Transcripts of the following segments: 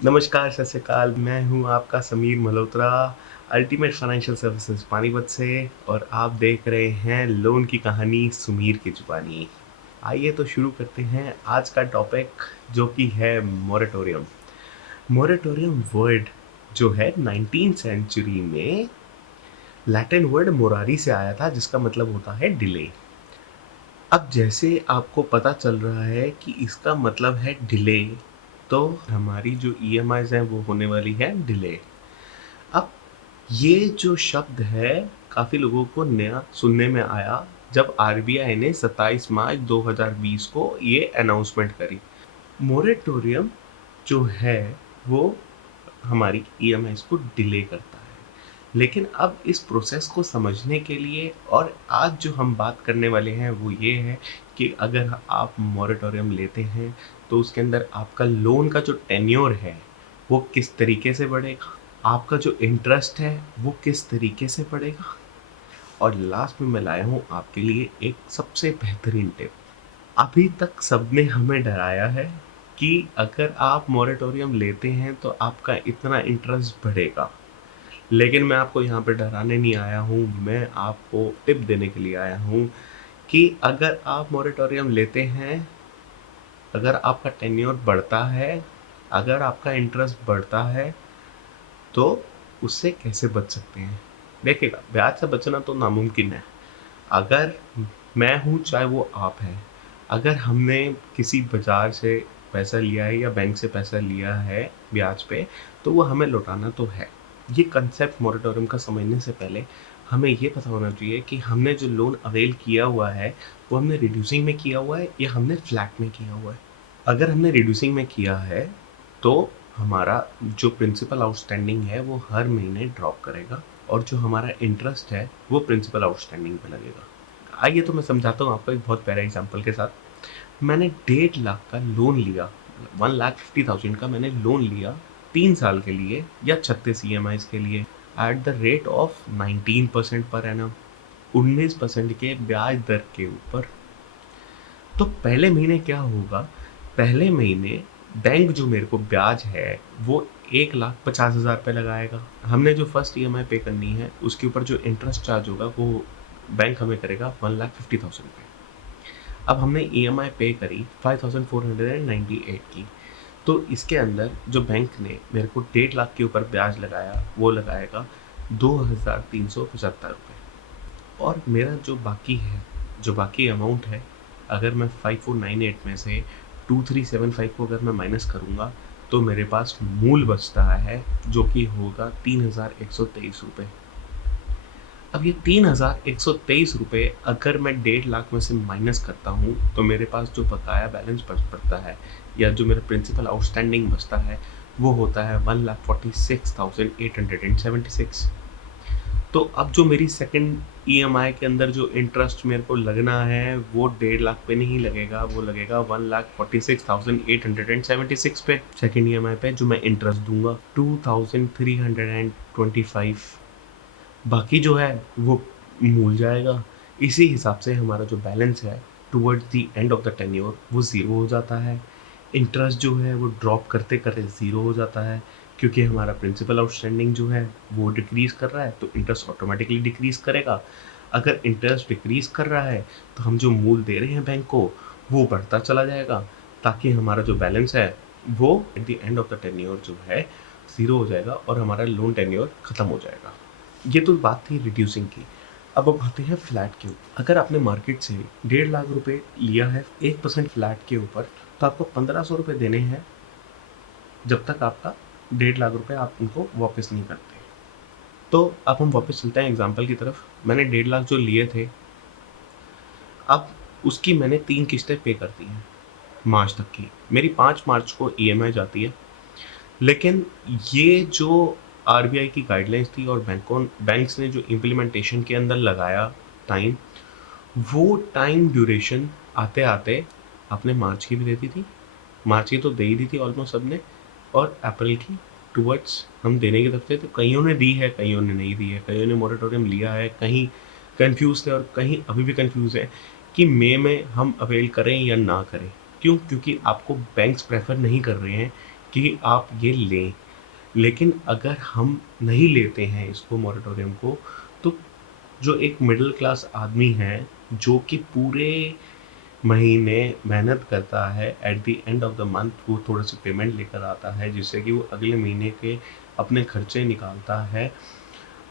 नमस्कार, सत श्री अकाल। मैं हूँ आपका Sameer Malhotra, ultimate financial services Panipat से और आप देख रहे हैं लोन की कहानी सुमीर की ज़ुबानी। आइए तो शुरू करते हैं आज का टॉपिक जो कि है मोरेटोरियम। मोरेटोरियम वर्ड जो है 19th सेंचुरी में लैटिन वर्ड मोरारी से आया था जिसका मतलब होता है डिले। अब जैसे आपको पता चल रहा है कि इसका मतलब है डिले, तो हमारी जो ईएमआईज़ हैं वो होने वाली है डिले। अब ये जो शब्द है काफ़ी लोगों को नया सुनने में आया जब आरबीआई ने 27 मार्च 2020 को ये अनाउंसमेंट करी। मोरेटोरियम जो है वो हमारी ईएमआईज़ को डिले करता है। लेकिन अब इस प्रोसेस को समझने के लिए और आज जो हम बात करने वाले हैं वो ये है कि अगर आप मोरेटोरियम लेते हैं तो उसके अंदर आपका लोन का जो टेन्योर है वो किस तरीके से बढ़ेगा, आपका जो इंटरेस्ट है वो किस तरीके से बढ़ेगा और लास्ट में मैं लाया हूँ आपके लिए एक सबसे बेहतरीन टिप। अभी तक सबने हमें डराया है कि अगर आप मोरेटोरियम लेते हैं तो आपका इतना इंटरेस्ट बढ़ेगा, लेकिन मैं आपको यहाँ पे डराने नहीं आया हूँ, मैं आपको टिप देने के लिए आया हूँ कि अगर आप मोरेटोरियम लेते हैं, अगर आपका टेन्योर बढ़ता है, अगर आपका इंटरेस्ट बढ़ता है, तो उससे कैसे बच सकते हैं? देखिएगा, ब्याज से बचना तो नामुमकिन है। अगर मैं हूँ, चाहे वो आप हैं, अगर हमने किसी बाज़ार से पैसा लिया है या बैंक से पैसा लिया है ब्याज पे, तो वो हमें लौटाना तो है। ये कंसेप्ट मोरेटोरियम का समझने से पहले हमें ये पता होना चाहिए कि हमने जो लोन अवेल किया हुआ है, वो हमने रिड्यूसिंग में किया हुआ है या हमने फ्लैट में किया हुआ है। अगर हमने रिड्यूसिंग में किया है, तो हमारा जो प्रिंसिपल आउटस्टैंडिंग है, वो हर महीने ड्रॉप करेगा और जो हमारा इंटरेस्ट है, वो प्रिंसिपल आउटस्टैंडिंग पे लगेगा। आइए तो मैं समझाता हूँ आपको एक बहुत प्यारा एग्जांपल के साथ। मैंने 1.5 लाख का लोन लिया, 1,50,000 का मैंने लोन लिया 3 साल के लिए या 36 ईएमआईज़ के लिए at the rate of 19% per annum, 19% के ब्याज दर के ऊपर। तो पहले महीने क्या होगा, पहले महीने बैंक जो मेरे को ब्याज है वो 1,50,000 पे लगाएगा। हमने जो फर्स्ट ईएमआई पे करनी है उसके ऊपर जो इंटरेस्ट चार्ज होगा वो बैंक हमें करेगा 1,50,000 पे। अब हमने ईएमआई पे करी 5,498 की, तो इसके अंदर जो बैंक ने मेरे को 1.5 लाख के ऊपर ब्याज लगाया वो लगाएगा 2,375 रुपये। और मेरा जो बाकी अमाउंट है, अगर मैं 5,498 में से 2,375 को अगर मैं माइनस करूँगा तो मेरे पास मूल बचता है जो कि होगा 3,123 रुपये। अब ये 3,123 रुपये अगर मैं 1.5 लाख में से माइनस करता हूँ तो मेरे पास जो बकाया बैलेंस बचता है या जो मेरा प्रिंसिपल आउटस्टैंडिंग बचता है वो होता है 1,46,876। तो अब जो मेरी सेकंड ईएमआई के अंदर जो इंटरेस्ट मेरे को लगना है वो 1.5 लाख पे नहीं लगेगा, वो लगेगा 1,46,876 पे। सेकंड ईएमआई पे जो मैं इंटरेस्ट दूंगा 2,325, बाकी जो है वो मूल जाएगा। इसी हिसाब से हमारा जो बैलेंस है towards the end of the tenure वो ज़ीरो हो जाता है। इंटरेस्ट जो है वो ड्रॉप करते करते ज़ीरो हो जाता है क्योंकि हमारा प्रिंसिपल आउटस्टैंडिंग जो है वो डिक्रीज़ कर रहा है, तो इंटरेस्ट ऑटोमेटिकली डिक्रीज़ करेगा। अगर इंटरेस्ट डिक्रीज़ कर रहा है तो हम जो मूल दे रहे हैं बैंक को वो बढ़ता चला जाएगा, ताकि हमारा जो बैलेंस है वो at the end of the tenure जो है ज़ीरो हो जाएगा और हमारा लोन टेन्योर ख़त्म हो जाएगा। ये तो बात थी रिड्यूसिंग की। अब हम आते हैं फ्लैट के ऊपर। अगर आपने मार्केट से 1.5 लाख रुपए लिया है 1% फ्लैट के ऊपर, तो आपको 1,500 रुपये देने हैं जब तक आपका 1.5 लाख रुपए आप उनको वापस नहीं करते। तो अब हम वापस चलते हैं एग्जाम्पल की तरफ। मैंने 1.5 लाख जो लिए थे, अब उसकी मैंने 3 किस्तें पे कर दी हैं मार्च तक की। मेरी 5 मार्च को ईएमआई जाती है, लेकिन ये जो आरबीआई की गाइडलाइंस थी और बैंक्स ने जो इम्प्लीमेंटेशन के अंदर लगाया टाइम, वो टाइम ड्यूरेशन आते-आते आपने मार्च की भी दे दी थी। मार्च की तो दे ही दी थी ऑलमोस्ट सबने, और अप्रैल की टुवर्ड्स हम देने की तरफ थे, तो कइयों ने दी है, कइयों ने नहीं दी है, कइयों ने मोरेटोरियम लिया है, कहीं कन्फ्यूज़ थे और कहीं अभी भी कन्फ्यूज़ हैं कि मई में हम अवेल करें या ना करें। क्यों? क्योंकि आपको बैंक्स प्रेफ़र नहीं कर रहे हैं कि आप ये लें। लेकिन अगर हम नहीं लेते हैं इसको मॉरेटोरियम को, तो जो एक मिडिल क्लास आदमी है, जो कि पूरे महीने मेहनत करता है, at the end of the month वो थोड़ा-सा पेमेंट लेकर आता है, जिससे कि वो अगले महीने के अपने खर्चे निकालता है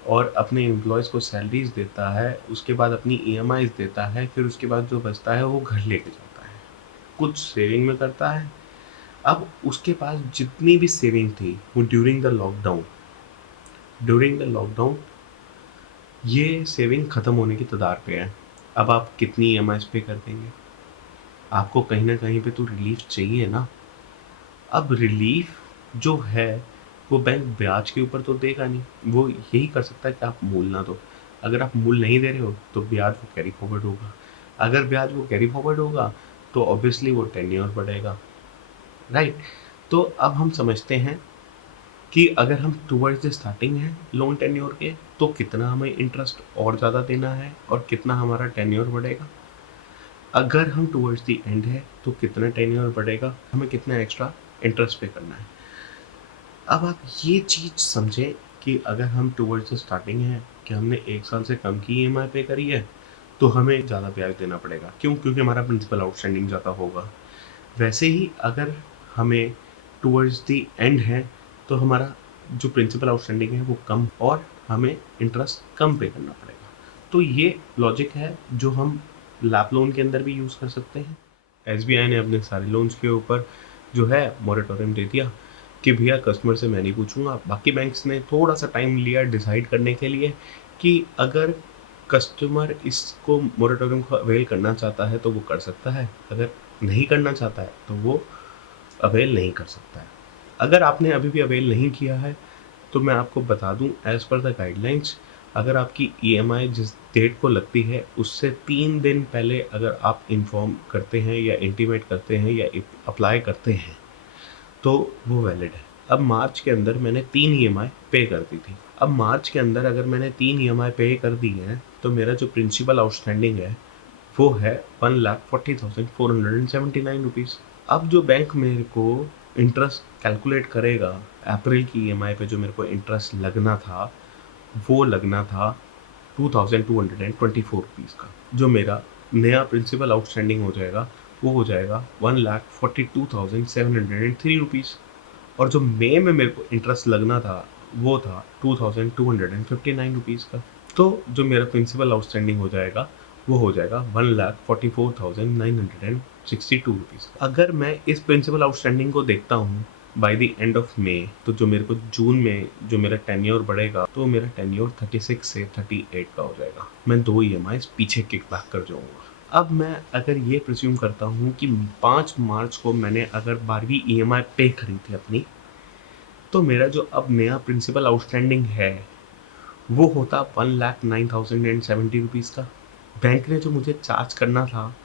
और अपने एम्प्लॉइज़ को सैलरीज़ देता है, उसके बाद अपनी ईएमआईज़ देता है, फिर उसके बाद जो बचता है वो घर लेके जाता है। कुछ सेविंग में करता है। अब उसके पास जितनी भी सेविंग थी, वो ड्यूरिंग द लॉकडाउन ये सेविंग खत्म होने की कगार पे है। अब आप कितनी ईएमआईज़ पे कर देंगे? आपको कहीं न कहीं पे तो रिलीफ़ चाहिए ना। अब रिलीफ़ जो है, वो बैंक ब्याज के ऊपर तो देगा नहीं। वो यही कर सकता है कि आप मूल ना दो। अगर आप मूल नहीं दे रहे हो, तो ब्याज वो कैरी फ़ॉरवर्ड होगा। अगर ब्याज वो कैरी फ़ॉरवर्ड होगा, तो ऑब्वियसली वो टेन्योर बढ़ेगा, राइट? तो अब हम समझते हैं कि अगर हम टुवर्ड्स द स्टार्टिंग हैं लोन टेन्योर के, तो कितना हमें इंटरेस्ट और ज़्यादा देना है और कितना हमारा टेन्योर बढ़ेगा। अगर हम टुवर्ड्स द एंड है, तो कितना टेन्योर बढ़ेगा, हमें कितना एक्स्ट्रा इंटरेस्ट पे करना है। अब आप ये चीज़ समझें कि अगर हम टुवर्ड्स द स्टार्टिंग हैं कि हमने 1 साल से कम की ईएमआई पे करी है, तो हमें ज़्यादा ब्याज देना पड़ेगा। क्यों? क्योंकि हमारा प्रिंसिपल आउटस्टैंडिंग ज़्यादा होगा। वैसे ही अगर हमें टुवर्ड्स द एंड है, तो हमारा जो प्रिंसिपल आउटस्टैंडिंग है वो कम और हमें इंटरेस्ट कम पे करना पड़ेगा। तो ये लॉजिक है जो हम लैप लोन के अंदर भी यूज़ कर सकते हैं। एसबीआई ने अपने सारे लोन्स के ऊपर जो है मॉरेटोरियम दे दिया कि भैया कस्टमर से मैं नहीं पूछूंगा। बाकी बैंक्स ने थोड़ा सा टाइम लिया डिसाइड करने के लिए कि अगर कस्टमर इसको मॉरेटोरियम को अवेल करना चाहता है तो वो कर सकता है, अगर नहीं करना चाहता है तो वो अवेल नहीं कर सकता है। अगर आपने अभी भी अवेल नहीं किया है, तो मैं आपको बता दूं एज़ पर द गाइडलाइंस, अगर आपकी ईएमआई जिस डेट को लगती है उससे 3 दिन पहले अगर आप इन्फॉर्म करते हैं या इंटीमेट करते हैं या अप्लाई करते हैं, तो वो वैलिड है। अब मार्च के अंदर मैंने 3 ईएमआई पे कर दी थी। अब मार्च के अंदर अगर मैंने 3 ईएमआई पे कर दी हैं, तो मेरा जो प्रिंसिपल आउटस्टैंडिंग है, वो है 1,40,479 रुपीज़। अब जो बैंक मेरे को इंटरेस्ट कैलकुलेट करेगा, अप्रैल की ईएमआई पे जो मेरे को इंटरेस्ट लगना था, वो लगना था 2,224 रुपीज़ का। जो मेरा नया प्रिंसिपल आउटस्टैंडिंग हो जाएगा, वो हो जाएगा 1,42,703 रुपीज़। और जो मई में मेरे को इंटरेस्ट लगना था, वो था 2,259 रुपीज़ का। तो जो मेरा प्रिंसिपल आउटस्टैंडिंग हो जाएगा, वो हो जाएगा 1,44,962 रुपीज़ का। अगर मैं इस प्रिंसिपल आउटस्टैंडिंग को देखता हूँ by the end of May, तो जो मेरे को जून में जो मेरा टेन्योर बढ़ेगा, तो मेरा टेन्योर 36 से 38 का हो जाएगा। मैं 2 ईएमआईज़ पीछे किक बैक कर जाऊँगा। अब मैं अगर ये प्रिज्यूम करता हूँ कि 5 मार्च को मैंने अगर 12वीं ईएमआई पे करी थी अपनी, तो मेरा जो अब नया प्रिंसिपल आउटस्टैंडिंग है, वो होता 1,09,070 रुपीज़ का। बैंक ने जो मुझे चार्ज करना था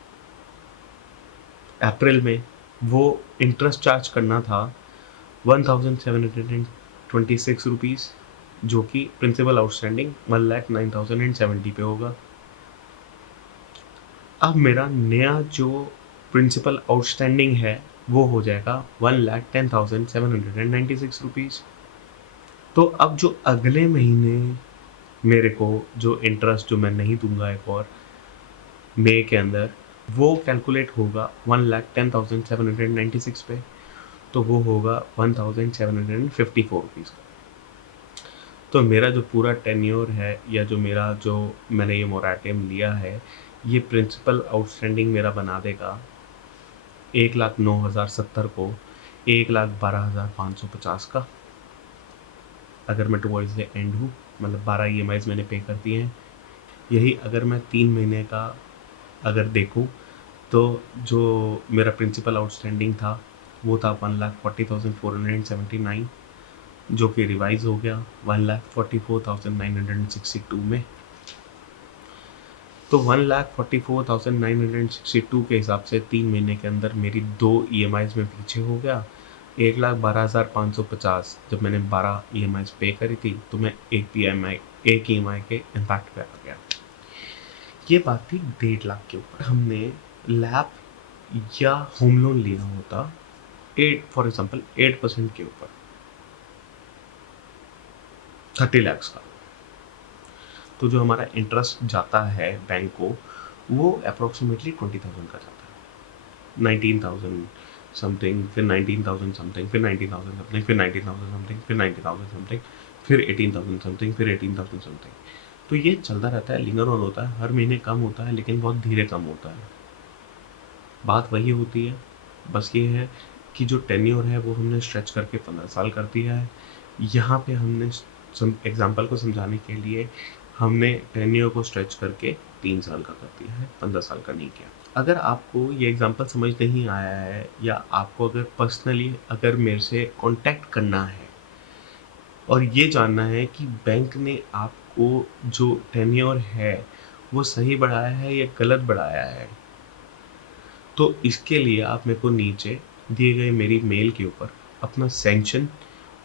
अप्रैल में, वो इंटरेस्ट चार्ज करना था 1,726 रुपीज़, जो कि प्रिंसिपल आउटस्टैंडिंग 1,09,070 पे होगा। अब मेरा नया जो प्रिंसिपल आउटस्टैंडिंग है, वो हो जाएगा 1,10,796 रुपीज़। तो अब जो अगले महीने मेरे को जो इंटरेस्ट जो मैं नहीं दूंगा एक और मई के अंदर, वो कैलकुलेट होगा 1,10,796 पे, तो वो होगा 1,754 रुपीज़ का। तो मेरा जो पूरा टेन्योर है या जो मेरा जो मैंने ये मोराटोरियम लिया है, ये प्रिंसिपल आउटस्टैंडिंग मेरा बना देगा 1,09,070 को 1,12,550 का। अगर मैं टुवर्ड्स द एंड हूँ, मतलब 12 ईएमआईज़ मैंने पे कर दिए हैं। यही अगर मैं 3 महीने का अगर देखूँ, तो जो मेरा प्रिंसिपल आउटस्टैंडिंग था, वो था 1,40,479, जो कि रिवाइज़ हो गया 1,44,962 में। तो 1,44,962 के हिसाब से 3 महीने के अंदर मेरी 2 ईएमआईज़ में पीछे हो गया। 1,12,550 जब मैंने 12 ईएमआईज़ पे करी थी, तो मैं एक ईएमआई के इम्पैक्ट पे आ गया। ये बात थी 1,50,000 के ऊपर। हमने लैप या होम लोन लिया होता फॉर एग्जाम्पल 8% के ऊपर 30 lakhs का, तो जो हमारा इंटरेस्ट जाता है बैंक को वो अप्रोक्सीमेटली 20,000 का जाता है। 19,000 समथिंग, फिर 19,000 समथिंग, फिर 19,000 समथिंग, फिर 19,000 समथिंग, फिर 90,000 समथिंग, फिर 18,000 समथिंग, फिर 18,000 समथिंग। तो ये चलता रहता है, लिंगर ऑन होता है, हर महीने कम होता है लेकिन बहुत धीरे कम होता है। बात वही होती है, बस ये है कि जो टेन्योर है वो हमने स्ट्रेच करके 15 साल कर दिया है। यहाँ पे हमने एग्जाम्पल को समझाने के लिए हमने टेन्योर को स्ट्रेच करके 3 साल का कर दिया है, 15 साल का नहीं किया। अगर आपको ये एग्जाम्पल समझ नहीं आया है या आपको अगर पर्सनली अगर मेरे से कांटेक्ट करना है और ये जानना है कि बैंक ने आपको जो टेन्योर है वो सही बढ़ाया है या गलत बढ़ाया है, तो इसके लिए आप मेरे को नीचे दिए गए मेरी मेल के ऊपर अपना सैंक्शन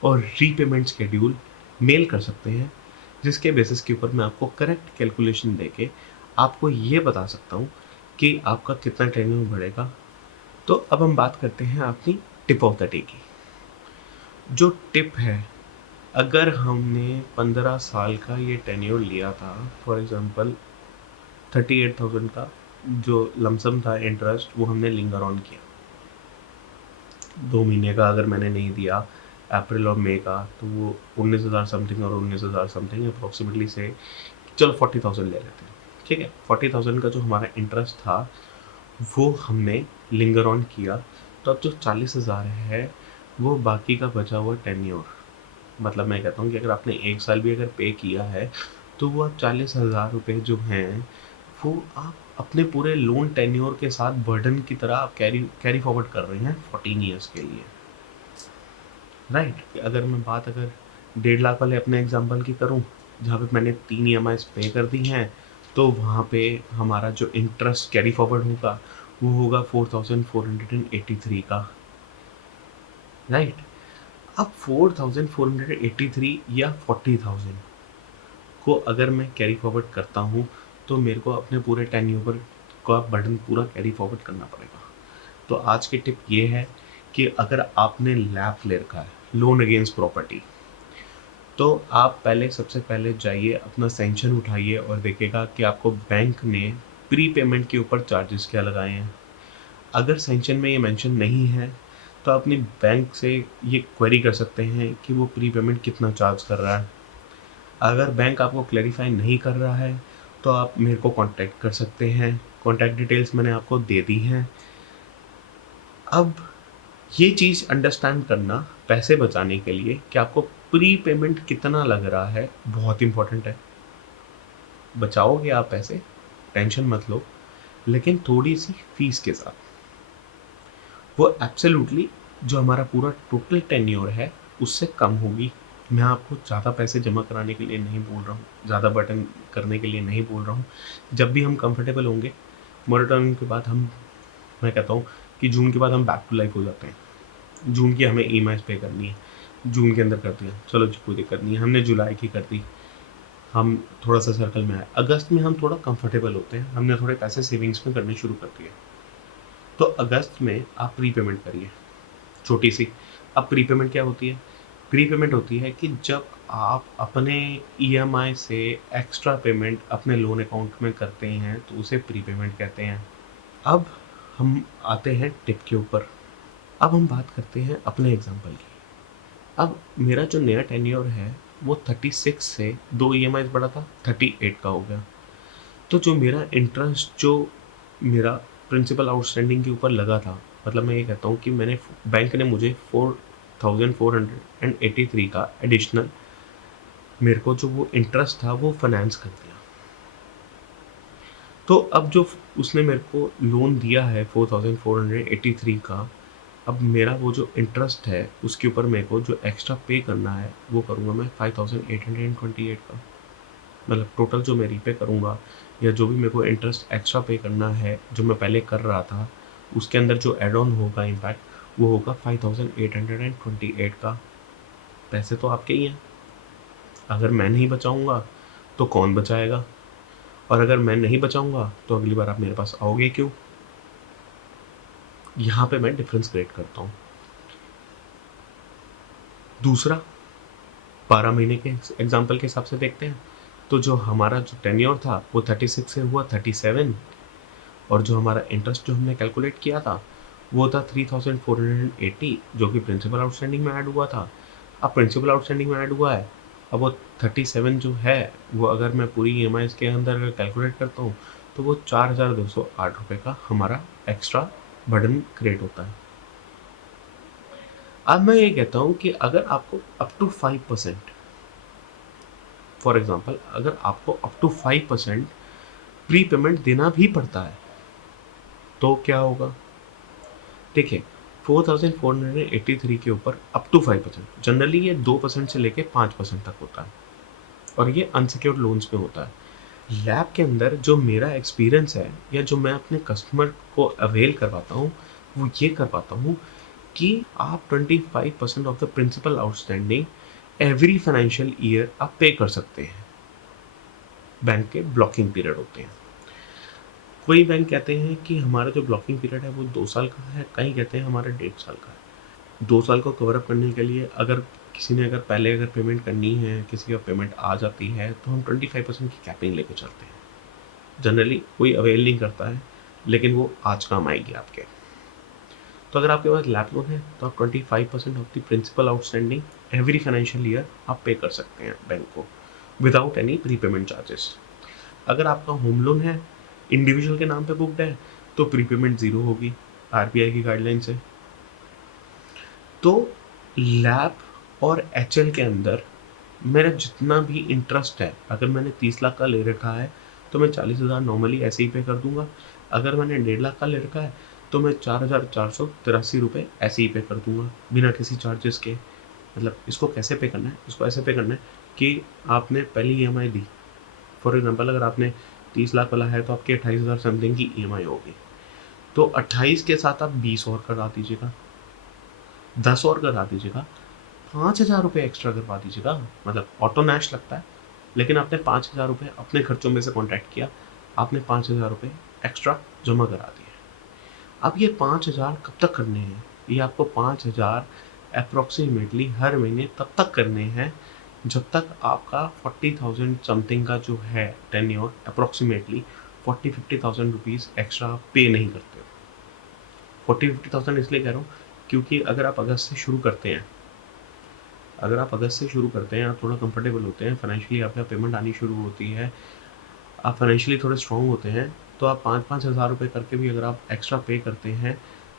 और रीपेमेंट शेड्यूल मेल कर सकते हैं, जिसके बेसिस के ऊपर मैं आपको करेक्ट कैलकुलेशन देके आपको ये बता सकता हूँ कि आपका कितना टेन्योर बढ़ेगा। तो अब हम बात करते हैं अपनी टिप ऑफ द डे की। जो टिप है, अगर हमने 15 साल का ये टेन्योर लिया था, फॉर एग्जांपल 38,000 का जो लमसम था इंटरेस्ट वो हमने लिंगर ऑन किया, 2 महीने का अगर मैंने नहीं दिया अप्रैल और मई का, तो वो 19,000 समथिंग और 19,000 समथिंग अप्रोक्सीमेटली से चलो 40,000 ले लेते हैं, ठीक है। 40,000 का जो हमारा इंटरेस्ट था वो हमने लिंगर ऑन किया, तो अब जो 40,000 है वो बाकी का बचा हुआ टेन्योर, मतलब मैं कहता हूँ कि अगर आपने 1 साल भी अगर पे किया है तो वो अब 40,000 रुपये जो हैं वो आप अपने पूरे लोन टेन्योर के साथ बर्डन की तरह आप कैरी फॉरवर्ड कर रहे हैं 14 ईयर्स के लिए, राइट। अगर मैं बात अगर 1.5 लाख वाले अपने एग्जांपल की करूं, जहाँ पे मैंने 3 EMIs पे कर दी हैं, तो वहाँ पे हमारा जो इंटरेस्ट कैरी फॉरवर्ड होगा वो होगा 4,483 का, राइट। अब 4,483 या 40,000 को अगर मैं कैरी फॉरवर्ड करता हूँ तो मेरे को अपने पूरे टेन्योर का बर्डन पूरा कैरी फॉरवर्ड करना पड़ेगा। तो आज की टिप ये है कि अगर आपने लैप ले रखा है, लोन अगेंस्ट प्रॉपर्टी, तो आप सबसे पहले जाइए अपना सैंक्शन उठाइए और देखिएगा कि आपको बैंक ने प्री पेमेंट के ऊपर चार्जेस क्या लगाए हैं। अगर सैंक्शन में ये मेंशन नहीं है तो अपनी बैंक से ये क्वेरी कर सकते हैं कि वो प्री पेमेंट कितना चार्ज कर रहा है। अगर बैंक आपको क्लैरिफाई नहीं कर रहा है तो आप मेरे को कांटेक्ट कर सकते हैं, कांटेक्ट डिटेल्स मैंने आपको दे दी हैं। अब ये चीज़ अंडरस्टैंड करना पैसे बचाने के लिए कि आपको प्री पेमेंट कितना लग रहा है बहुत इंपॉर्टेंट है। बचाओगे आप पैसे, टेंशन मत लो, लेकिन थोड़ी सी फीस के साथ वो एब्सोल्युटली जो हमारा पूरा टोटल टेन्योर है उससे कम होगी। मैं आपको ज़्यादा पैसे जमा कराने के लिए नहीं बोल रहा हूँ, ज़्यादा बटन करने के लिए नहीं बोल रहा हूँ। जब भी हम कंफर्टेबल होंगे, मोरेटोरियम के बाद मैं कहता हूँ कि जून के बाद हम बैक टू लाइफ हो जाते हैं। जून की हमें EMI पे करनी है, जून के अंदर करते हैं, चलो जी कोई दिक्कत नहीं है। हमने जुलाई की कर दी, हम थोड़ा सा सर्कल में आए। अगस्त में हम थोड़ा कंफर्टेबल होते हैं, हमने थोड़े पैसे सेविंग्स में करने शुरू कर दिए, तो अगस्त में आप प्री पेमेंट करिए छोटी सी। अब प्री पेमेंट क्या होती है? प्री पेमेंट होती है कि जब आप अपने EMI से एक्स्ट्रा पेमेंट अपने लोन अकाउंट में करते हैं तो उसे प्री पेमेंट कहते हैं। अब हम आते हैं टिप के ऊपर। अब हम बात करते हैं अपने एग्जांपल की। अब मेरा जो नया टेन्योर है वो 36 से 2 EMI बढ़ा था, 38 का हो गया। तो जो मेरा इंटरेस्ट जो मेरा प्रिंसिपल आउटस्टैंडिंग के ऊपर लगा था, मतलब मैं ये कहता हूँ कि बैंक ने मुझे 4,483 का एडिशनल मेरे को जो वो इंटरेस्ट था वो फाइनेंस कर दिया। तो अब जो उसने मेरे को लोन दिया है 4,483 का, अब मेरा वो जो इंटरेस्ट है उसके ऊपर मेरे को जो एक्स्ट्रा पे करना है वो करूँगा मैं 5,828 का। मतलब टोटल जो मैं रीपे करूँगा या जो भी मेरे को इंटरेस्ट एक्स्ट्रा पे करना है जो मैं पहले कर रहा था, उसके अंदर जो एड ऑन होगा इम्पैक्ट वो होगा 5,828 का। पैसे तो आपके ही हैं, अगर मैं नहीं बचाऊँगा तो कौन बचाएगा? और अगर मैं नहीं बचाऊँगा तो अगली बार आप मेरे पास आओगे क्यों? यहाँ पे मैं डिफरेंस क्रिएट करता हूँ। दूसरा 12 महीने के एग्जाम्पल के हिसाब से देखते हैं, तो जो हमारा जो टेन्योर था वो 36 से हुआ 37, और जो हमारा इंटरेस्ट जो हमने कैलकुलेट किया था वो था 3480, जो कि प्रिंसिपल आउटस्टैंडिंग में ऐड हुआ था। अब प्रिंसिपल आउटस्टैंडिंग में ऐड हुआ है, अब वो 37 जो है वो अगर मैं पूरी EMI के अंदर कैलकुलेट करता हूँ तो वो 4208 रुपये का हमारा एक्स्ट्रा बर्डन क्रिएट होता है। अब मैं ये कहता हूँ कि अगर आपको अप टू 5%, फॉर एग्जाम्पल अगर आपको अप टू 5% प्री पेमेंट देना भी पड़ता है तो क्या होगा? देखिए 4483 के ऊपर अप टू 5%, जनरली ये 2% से लेके 5% तक होता है, और ये अनसिक्योर्ड लोन्स में होता है। लैब के अंदर जो मेरा एक्सपीरियंस है या जो मैं अपने कस्टमर को अवेल करवाता हूँ वो ये करवाता हूँ कि आप 25% of the principal outstanding every financial year आप पे कर सकते हैं। बैंक के ब्लॉकिंग पीरियड होते हैं। कोई बैंक कहते हैं कि हमारा जो ब्लॉकिंग पीरियड है वो 2 साल का है, कहीं कहते हैं हमारा 1.5 साल का है। 2 साल को कवर अप करने के लिए अगर किसी ने पहले पेमेंट करनी है, किसी का पेमेंट आ जाती है तो हम 25% की कैपिंग लेके चलते हैं। जनरली कोई अवेल नहीं करता है, लेकिन वो आज काम आएगी आपके। तो अगर आपके पास लैप लोन है तो आप 25% of the principal outstanding every financial year आप पे कर सकते हैं बैंक को without any pre payment charges. अगर आपका होम लोन है, इंडिविजुअल के नाम पे बुकड है, तो प्री पेमेंट 0 होगी RBI की गाइडलाइन से। तो लैप और HL के अंदर मेरा जितना भी इंटरेस्ट है, अगर मैंने 30 लाख का ले रखा है तो मैं 40,000 नॉर्मली ऐसे ही पे कर दूंगा। अगर मैंने 1.5 लाख का ले रखा है तो मैं 4,483 रुपये ऐसे ही पे कर दूंगा बिना किसी चार्जेस के। मतलब इसको कैसे पे करना है? इसको ऐसे पे करना है कि आपने पहली EMI दी। फॉर एग्जाम्पल अगर आपने 30 लाख वाला है तो आपकी 28,000 समथिंग की EMI होगी, तो 28 के साथ आप 20 और करा दीजिएगा, 10 और करा दीजिएगा, 5,000 रुपये एक्स्ट्रा करवा दीजिएगा। मतलब ऑटो नैश लगता है, लेकिन आपने 5,000 रुपये अपने खर्चों में से कॉन्ट्रैक्ट किया, आपने 5,000 रुपये एक्स्ट्रा जमा करा दिए। अब ये 5,000 कब तक करने हैं? ये आपको 5,000 अप्रॉक्सीमेटली हर महीने तब तक करने हैं जब तक आपका 40,000 समथिंग का जो है टेन्योर अप्रॉक्सीमेटली 40-50,000 रुपीज़ एक्स्ट्रा पे नहीं करते हो। 40-50,000 इसलिए कह रहा हूँ क्योंकि अगर आप अगस्त से शुरू करते हैं, आप थोड़ा कंफर्टेबल होते हैं फाइनेंशियली, आपका पेमेंट आनी शुरू होती है, आप फाइनेंशियली थोड़े स्ट्रॉन्ग होते हैं, तो आप 5-5 हज़ार रुपये करके भी अगर आप एक्स्ट्रा पे करते हैं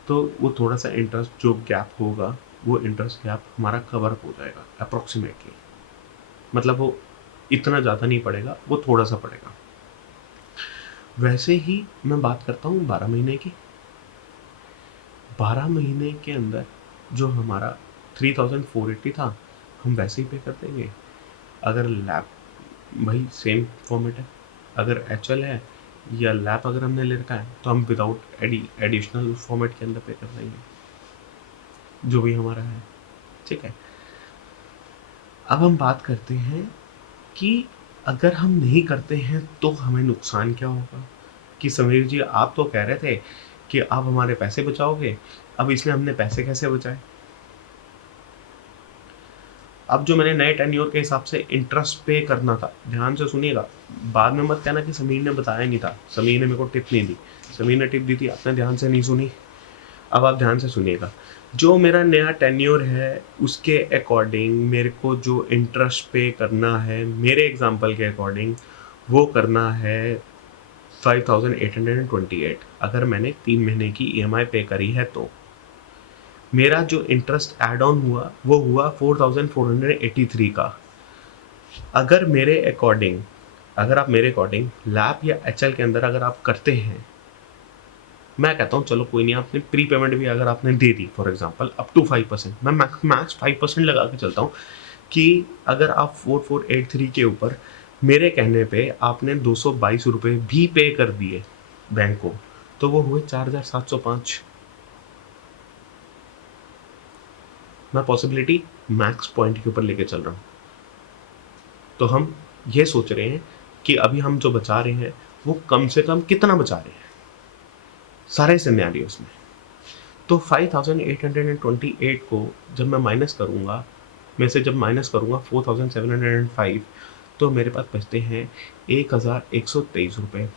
तो वो थोड़ा सा इंटरेस्ट जो गैप होगा वो इंटरेस्ट गैप हमारा कवर अप हो जाएगा अप्रॉक्सीमेटली। मतलब वो इतना ज़्यादा नहीं पड़ेगा, वो थोड़ा सा पड़ेगा। वैसे ही मैं बात करता हूँ 12 महीने की। 12 महीने के अंदर जो हमारा 3,480 था हम वैसे ही पे कर देंगे। अगर लैप भाई सेम फॉर्मेट है, अगर HL है या लैप अगर हमने ले रखा है तो हम विदाउट एडिशनल फॉर्मेट के अंदर पे कर देंगे जो भी हमारा है, ठीक है। अब हम बात करते हैं कि अगर हम नहीं करते हैं तो हमें नुकसान क्या होगा। कि समीर जी आप तो कह रहे थे कि आप हमारे पैसे बचाओगे, अब इसमें हमने पैसे कैसे बचाए? अब जो मैंने नए टेन्योर के हिसाब से इंटरेस्ट पे करना था, ध्यान से सुनिएगा, बाद में मत कहना कि समीर ने बताया नहीं था, समीर ने मेरे को टिप नहीं दी। समीर ने टिप दी थी, आपने ध्यान से नहीं सुनी। अब आप ध्यान से सुनिएगा, जो मेरा नया टेन्योर है उसके अकॉर्डिंग मेरे को जो इंटरेस्ट पे करना है, मेरे एग्जाम्पल के अकॉर्डिंग वो करना है 5,828। अगर मैंने 3 महीने की EMI पे करी है तो मेरा जो इंटरेस्ट एड ऑन हुआ वो हुआ 4,483 का। अगर आप मेरे अकॉर्डिंग लैप या HL के अंदर अगर आप करते हैं, मैं कहता हूँ चलो कोई नहीं, आपने प्री पेमेंट भी अगर आपने दे दी फॉर एग्जांपल अप टू 5%, मैं मैक्स 5% लगा के चलता हूँ कि अगर आप 4,483 के ऊपर मेरे कहने पे आपने 222 रुपये भी पे कर दिए बैंक को, तो वो हुए 4,705। मैं पॉसिबिलिटी मैक्स पॉइंट के ऊपर लेके चल रहा हूँ। तो हम ये सोच रहे हैं कि अभी हम जो बचा रहे हैं वो कम से कम कितना बचा रहे हैं सारे सिनेरियोस में। तो 5,828 को जब मैं माइनस करूँगा में से जब माइनस करूँगा 4705, तो मेरे पास बचते हैं 1123 रुपये।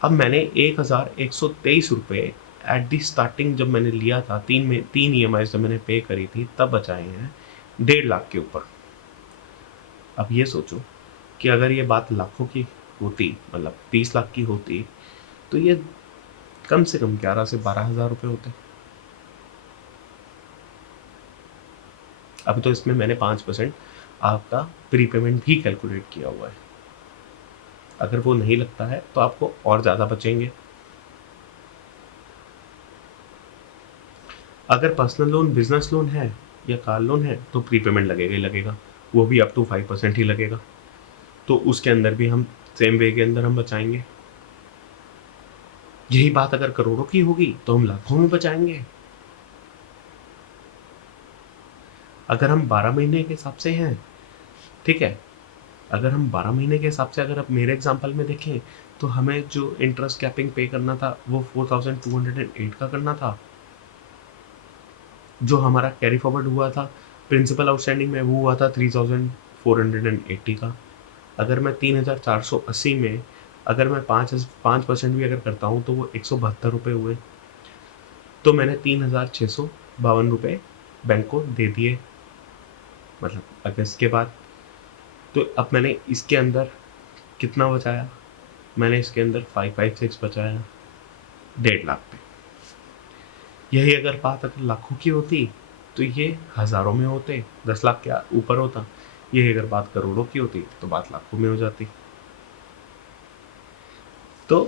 अब मैंने 1123 रुपये एट दी स्टार्टिंग जब मैंने लिया था, 3 ईएमआई जब मैंने पे करी थी, तब बचाए हैं 1.5 लाख के ऊपर। अब ये सोचो कि अगर ये बात लाखों की होती, मतलब 30 लाख की होती, तो ये कम से कम 11 से 12 हज़ार रुपये होते। अब तो इसमें मैंने 5% आपका प्रीपेमेंट भी कैलकुलेट किया हुआ है। अगर वो नहीं लगता है तो आपको और ज़्यादा बचेंगे। अगर पर्सनल लोन, बिजनेस लोन है या कार लोन है तो प्रीपेमेंट लगेगा ही लगेगा, वो भी अप टू 5% ही लगेगा। तो उसके अंदर भी हम सेम वे के अंदर हम बचाएंगे। यही बात अगर करोड़ों की होगी तो हम लाखों में बचाएंगे। अगर हम 12 महीने के हिसाब से हैं, ठीक है, अगर हम 12 महीने के हिसाब से अगर आप मेरे एग्जांपल में देखें, तो हमें जो इंटरेस्ट कैपिंग पे करना था वो 4208 का करना था। जो हमारा कैरी फॉरवर्ड हुआ था प्रिंसिपल आउटस्टैंडिंग में, वो हुआ था 3480 का। अगर मैं 3480 में अगर मैं 5% भी अगर करता हूँ तो वो 172 रुपये हुए। तो मैंने 3652 रुपये बैंक को दे दिए, मतलब अगस्त के बाद। तो अब मैंने इसके अंदर कितना बचाया? मैंने इसके अंदर 556 बचाया 1.5 लाख पे। यही अगर बात अगर लाखों की होती तो ये हज़ारों में होते, 10 लाख के ऊपर होता। यही अगर बात करोड़ों की होती तो बात लाखों में हो जाती। तो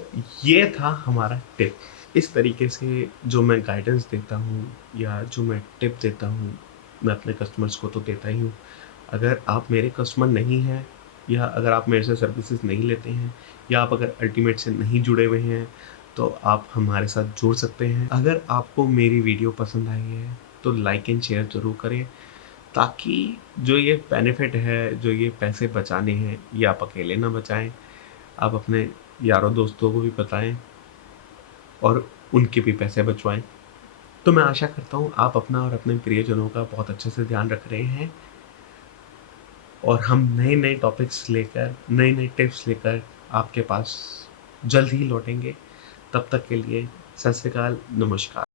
ये था हमारा टिप। इस तरीके से जो मैं गाइडेंस देता हूँ या जो मैं टिप देता हूँ, मैं अपने कस्टमर्स को तो देता ही हूँ। अगर आप मेरे कस्टमर नहीं हैं या अगर आप मेरे से सर्विसेज नहीं लेते हैं या आप अगर अल्टीमेट से नहीं जुड़े हुए हैं, तो आप हमारे साथ जुड़ सकते हैं। अगर आपको मेरी वीडियो पसंद आई है तो लाइक एंड शेयर ज़रूर करें, ताकि जो ये बेनिफिट है, जो ये पैसे बचाने हैं, ये आप अकेले ना बचाएं, आप अपने यारों दोस्तों को भी बताएं और उनके भी पैसे बचवाएं। तो मैं आशा करता हूँ आप अपना और अपने प्रियजनों का बहुत अच्छे से ध्यान रख रहे हैं, और हम नए नए टॉपिक्स लेकर, नए नए टिप्स लेकर आपके पास जल्द ही लौटेंगे। तब तक के लिए सत श्री अकाल, नमस्कार।